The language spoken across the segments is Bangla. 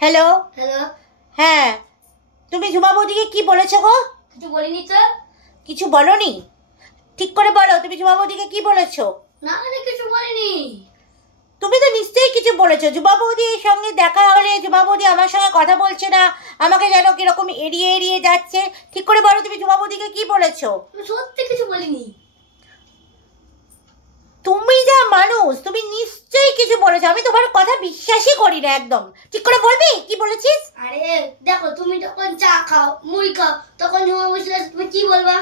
হ্যালো হ্যালো, হ্যাঁ, তুমি ঝুমা বৌদিকে কি বলেছো গো? কিছু বলিনি তো। কিছু বলনি? ঠিক করে বলো, তুমি ঝুমা বৌদিকে কি বলেছো? না মানে কিছু বলিনি। তুমি তো নিশ্চয়ই কিছু বলেছো। ঝুমা বৌদি এর সঙ্গে দেখা হলে ঝুমা বৌদি আমার সঙ্গে কথা বলছে না, আমাকে যেন কিরকম এড়িয়ে এড়িয়ে যাচ্ছে। ঠিক করে বলো, তুমি ঝুমা বৌদিকে কি বলেছো? আমি সত্যি কিছু বলিনি। তুমি যা মানুষ, তুমি নিশ্চয়ই কিছু বলেছো। আমি তোমার কথা বিশ্বাসই করি না একদম। ঠিক করে বলবি কি বলেছিস? আরে দেখো, তুমি যখন চা খাও, মুড়ি খাও, তখন ঝুমা বসলে তুমি কি বলবা?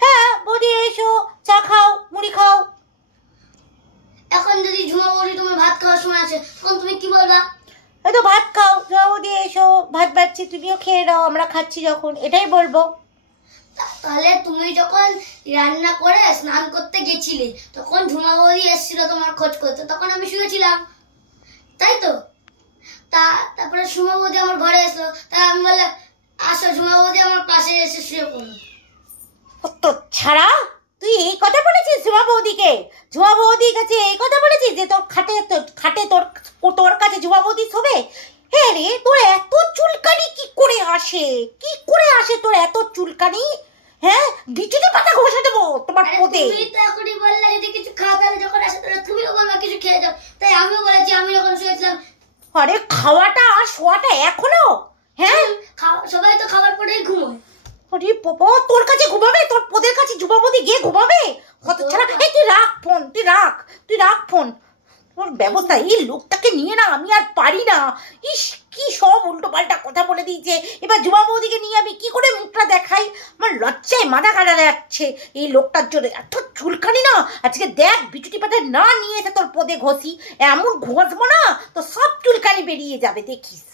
হ্যাঁ, বৌদি এসো, চা খাও, মুড়ি খাও। এখন যদি ঝুমা বৌদি তোমার ভাত খাওয়ার সময় আছে, তখন তুমি কি বলবা? হয়তো ভাত খাও, ঝুমা বৌদি এসো, ভাত বাড়ছি, তুমিও খেয়ে নাও, আমরা খাচ্ছি যখন, এটাই বলবো। তাহলে তুমি যখন রান্না করে স্নান করতে গেছিলে, তখন ঝুমা বৌদি এসেছিল তোমার খোঁজ করতে, তখন আমি শুয়েছিলাম, তাই তো? তারপরে ঝুমা বৌদি আমার ঘরে এসলো, তাই আমি বললাম আসো ঝুমা বৌদি আমার পাশে এসে শুয়ে পড়লো। তো ছাড়া তুই এই কথা বলেছিস ঝুমা বৌদিকে? ঝুমা বৌদির কাছে এই কথা বলেছিস যে তোর খাটে তোর কাছে ঝুমা বৌদি শোবে? হ্যাঁ রে, তোর এত চুলকানি কি করে আসে? কি করে আসে তোর এত চুলকানি? হ্যাঁ, বিচুটি পাতা ঘষে দেবো তোমার পোদে। তুমি তো এখনই বললে যদি কিছু খাওয়া, তাহলে যখন আসে তাহলে তুমিও বলবা কিছু খেয়ে যাও। তাই আমিও বলেছি, আমি যখন শুয়েছিলাম। আরে খাওয়াটা আর শোয়াটা এখনো? হ্যাঁ, সবাই তো খাবার পরেই ঘুমোয়। আরে বাবা, তোর কাছে ঘুমাবে? তোর পোদের কাছে ঝুমা বৌদি গিয়ে ঘুমাবে? কত ছাড়া। এই তুই রাখ ফোন, তুই রাখ ফোন। তোর ব্যবস্থা, এই লোকটাকে নিয়ে না আমি আর পারি না। ইস, কি সব উল্টো পাল্টা কথা বলে দিয়েছে। এবার ঝুমা বৌদিকে নিয়ে আমি কি করে মুখটা দেখাই? আমার লজ্জায় মাথা কাটা যাচ্ছে এই লোকটার জন্য। এত চুলকানি না, আজকে দেখ বিচুটি পাতা না নিয়ে এসে তোর পোদে ঘষি, এমন ঘষবো না তো সব চুলকানি বেরিয়ে যাবে, দেখিস।